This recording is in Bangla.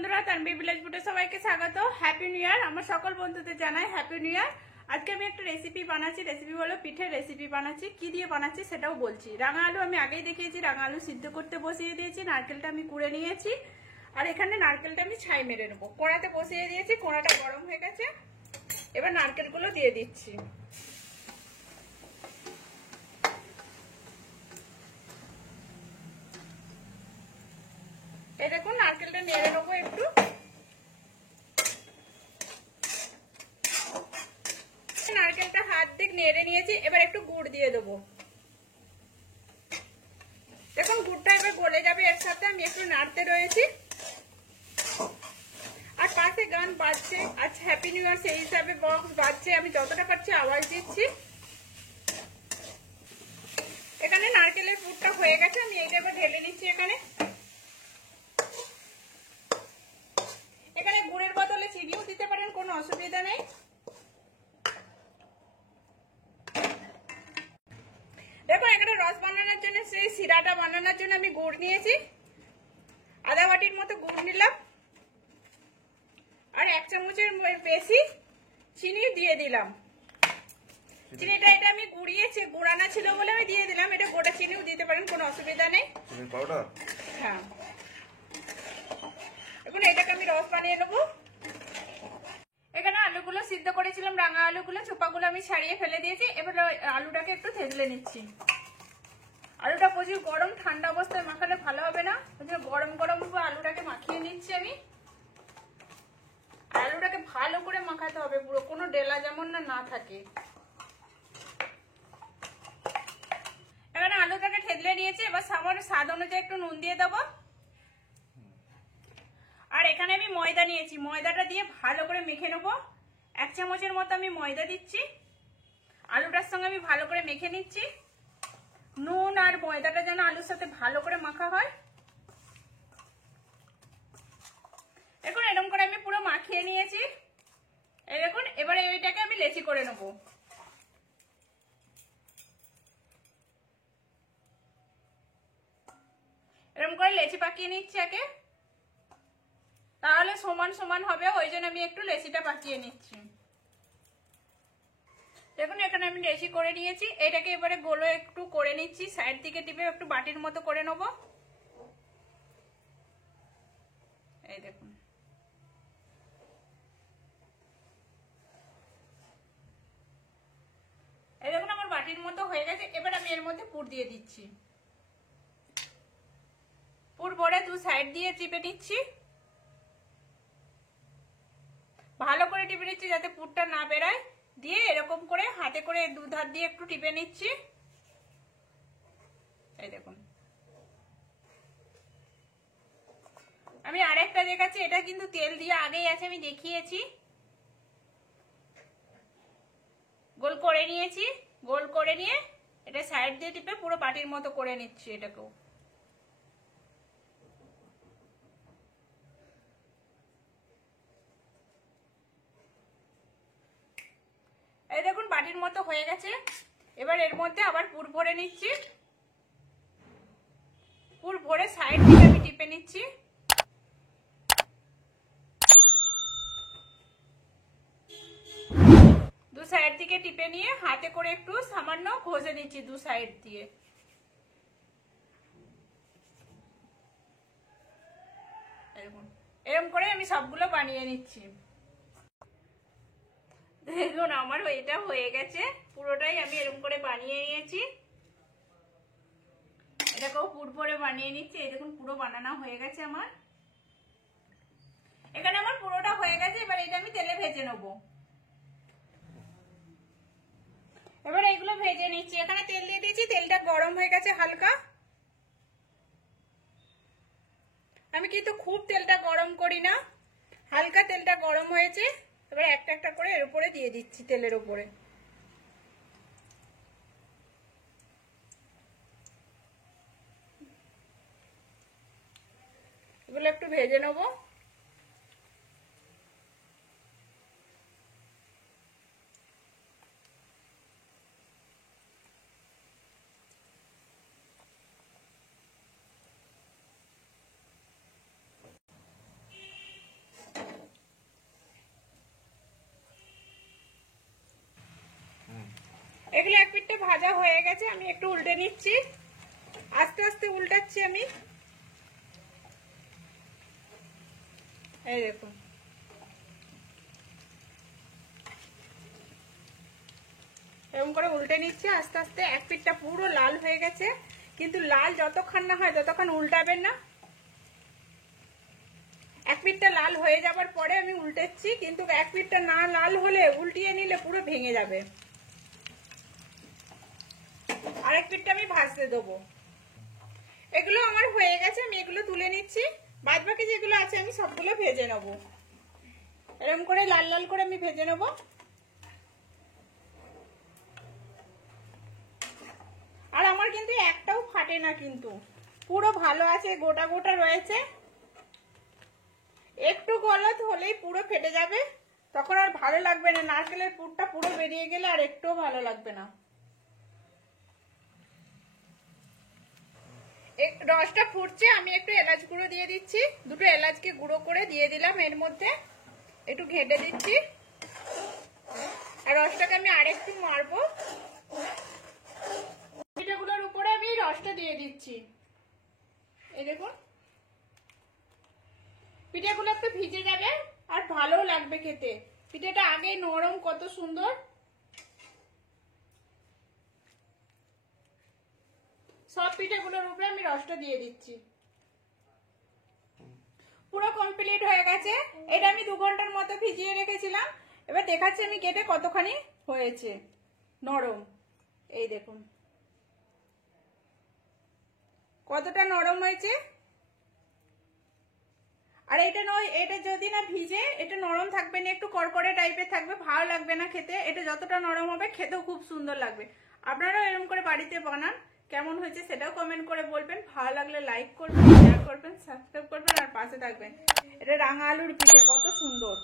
বন্ধুরা, তানভি ভিলেজ ফুডে সবাইকে স্বাগত। Happy new year. আমার সকল বন্ধুদের জানাই হ্যাপি নিউ ইয়ার। আজকে আমি একটা রেসিপি বানাচ্ছি। রেসিপি হলো পিঠের রেসিপি বানাচ্ছি। কি দিয়ে বানাচ্ছি সেটাও বলছি। রাঙা আলু আমি আগেই দেখিয়েছি, রাঙা আলু সিদ্ধ করতে বসিয়ে দিয়েছি। নারকেলটা আমি কুড়ে নিয়েছি, আর এখানে নারকেলটা আমি ছাই মেরে নেবো। কড়াতে বসিয়ে দিয়েছি, কড়াটা গরম হয়ে গেছে। এবার নারকেলগুলো দিয়ে দিচ্ছি। এই দেখুন, নারকেলটা নেড়ে নেবো একটু। নারকেলটা হাত দিয়ে নেড়ে নিয়েছি, এবার একটু গুড় দিয়ে দেবো। দেখুন গুড়টা এবার গলে যাবে এর সাথে। আমি একটু নাড়তে রয়েছি, আর পাশে গান বাজছে। আজ হ্যাপি নিউ ইয়ার, সেই হিসাবে বক্স বাজছে। আমি যতটা পারছি আওয়াজ দিচ্ছি। এখানে নারকেলের পুরটা হয়ে গেছে, আমি এইটা এবার ঢেলে নিচ্ছি। এখানে গুড়ের বদলে চিনিও দিতে পারেন, কোনো অসুবিধা নেই। দেখো, এখানে রস বানানোর জন্য, সেই সিরাটা বানানোর জন্য আমি গুড় নিয়েছি। আধা বাটির মতো গুড় নিলাম, আর 1 চামচের বেশি চিনি দিয়ে দিলাম। চিনিটা এটা আমি গুড়িয়েছি, গুড়ানা ছিল বলে আমি দিয়ে দিলাম। এটা গোটা চিনিও দিতে পারেন, কোনো অসুবিধা নেই। পাউডার, হ্যাঁ। এখন এটাকে আমি রস বানিয়ে নেবো। এখানে আলুগুলো সিদ্ধ করেছিলাম, রাঙা আলুগুলো, চোপাগুলো আমি ছাড়িয়ে ফেলে দিয়েছি। এবার আলুটাকে একটু থেতলে নিচ্ছি। আলুটা প্রচুর গরম, ঠান্ডা অবস্থায় মাখালে ভালো হবে না। গরম গরম আলুটাকে মাখিয়ে নিচ্ছি আমি। আলুটাকে ভালো করে মাখাতে হবে, পুরো কোনো ডেলা যেমন না থাকে। এখানে আলুটাকে থেতলে নিয়েছি। এবার সামান্য স্বাদ অনুযায়ী একটু নুন দিয়ে দেবো। আর এখানে আমি ময়দা নিয়েছি, ময়দাটা দিয়ে ভালো করে মেখে নেবো। 1 চামচের মতো আমি ময়দা দিচ্ছি। আলুটার সঙ্গে আমি ভালো করে মেখে নিচ্ছি। নুন আর ময়দাটা যেন আলুর সাথে ভালো করে মাখা হয়। দেখুন এরকম করে আমি পুরো মাখিয়ে নিয়েছি। এই দেখুন, এবারে এইটাকে আমি লেচি করে নেবো। এরকম করে লেচি পাকিয়ে নিচ্ছি আগে, তাহলে সমান সমান হবে। ওই জন্য আমি একটু লেচিটা পাকিয়ে নিচ্ছি। দেখুন এখানে আমি লেচি করে নিয়েছি। এটাকে এবারে গোলো একটু করে নিচ্ছি, সাইড দিকে টিপে একটু বাটির মতো করে নেবো। এই দেখুন, এই দেখুন আমার বাটির মতো হয়ে গেছে। এবার আমি এর মধ্যে পুর দিয়ে দিচ্ছি। পুর ভরে দু সাইড দিয়ে টিপে নিচ্ছি, ভালো করে টিপে নিচ্ছি যাতে পুরটা না বেরোয়। দিয়ে এরকম করে হাতে করে দু ধার দিয়ে একটু টিপে নিচ্ছি। এই দেখুন, আমি আরেকটা দেখাচ্ছি। এটা কিন্তু তেল দিয়ে আগেই আছে, আমি দেখিয়েছি। গোল করে নিয়েছি। গোল করে নিয়ে এটা সাইড দিয়ে টিপে পুরো বাটির মতো করে নিচ্ছি এটাকেও। এই দেখুন বাটির মতো হয়ে গেছে। এবার এর মধ্যে আবার পুর ভরে নিচ্ছি। পুর ভরে সাইড দিয়ে আমি টিপে নিচ্ছি। দু সাইড থেকে টিপে নিয়ে হাতে করে একটু সামান্য ঘষে নিচ্ছি দু সাইড দিয়ে। এরকম করে আমি সবগুলো বানিয়ে নিচ্ছি। দেখুন আমার এটা হয়ে গেছে পুরোটাই। আমি এরকম করে বানিয়ে নিয়েছি। এটাকেও পুর ভরে বানিয়ে নিচ্ছি। এই দেখুন পুরো বানানো হয়ে গেছে আমার। এখানে আমার পুরোটা হয়ে গেছে। এবার এটা আমি তেলে ভেজে নেবো। এবার এগুলো ভেজে নিচ্ছি। এখানে তেল দিয়ে দিয়েছি, তেলটা গরম হয়ে গেছে হালকা। আমি কিন্তু খুব তেলটা গরম করি না, হালকা তেলটা গরম হয়েছে। এবার একটা একটা করে এর উপরে দিয়ে দিচ্ছি, তেলের উপরে। এগুলো একটু ভেজে নেবো। এগুলো এক পিঠটা ভাজা হয়ে গেছে, আমি একটু উল্টে নিচ্ছি, আস্তে আস্তে উল্টাচ্ছি আমি। এই দেখুন এরকম করে উল্টে নিচ্ছি আস্তে আস্তে। এক পিঠটা পুরো লাল হয়ে গেছে, কিন্তু লাল যতক্ষণ না হয় ততক্ষণ উল্টাবেন না। এক পিঠটা লাল হয়ে যাবার পরে আমি উল্টেছি, কিন্তু এক পিঠটা না লাল হলে উল্টিয়ে নিলে পুরো ভেঙে যাবে। আরেক পিঠটা আমি ভাজতে দেবো। এগুলো আমার হয়ে গেছে, আমি এগুলো তুলে নিচ্ছি। বাদ বাকি যেগুলো আছে আমি সবগুলো ভেজে নেব। এরকম করে লাল লাল করে আমি ভেজে নেব। আর আমার কিন্তু একটাও ফাটে না, কিন্তু পুরো ভালো আছে, গোটা গোটা রয়েছে। একটু গলত হলেই পুরো ফেটে যাবে, তখন আর ভালো লাগবে না। নারকেলের পুরটা পুরো বেরিয়ে গেলে আর একটুও ভালো লাগবে না। রসটা ফুটছে, আমি একটু এলাচ গুঁড়ো দিয়ে দিচ্ছি। দুটো এলাচকে গুঁড়ো করে দিয়ে দিলাম, এর মধ্যে একটু ঘেটে দিচ্ছি। আর রসটাকে আমি আরেকটু মারবো। পিঠাগুলোর উপরে আমি রসটা দিয়ে দিচ্ছি। এই দেখুন পিঠাগুলো একটু ভিজে যাবে আর ভালো লাগবে খেতে। পিঠাটা আগে নরম, কত সুন্দর। সব পিঠাগুলোর উপরে আমি রসটা দিয়ে দিচ্ছি। পুরো কমপ্লিট হয়ে গেছে। এটা আমি 2 ঘন্টার মতো ভিজিয়ে রেখেছিলাম। এবার দেখাচ্ছি আমি কেটে কতখানি হয়েছে নরম। এই দেখুন কতটা নরম হয়েছে। আর এটা নয়, এটা যদি না ভিজে এটা নরম থাকবে না, একটু কড়কড়ে টাইপের থাকবে, ভালো লাগবে না খেতে। এটা যতটা নরম হবে খেতেও খুব সুন্দর লাগবে। আপনারাও এরকম করে বাড়িতে বানান। কেমন হয়েছে সেটাও কমেন্ট করে বলবেন। ভালো লাগলে লাইক করবেন, শেয়ার করবেন, সাবস্ক্রাইব করবেন আর পাশে থাকবেন। এটা রাঙা আলুর পিঠে, কত সুন্দর।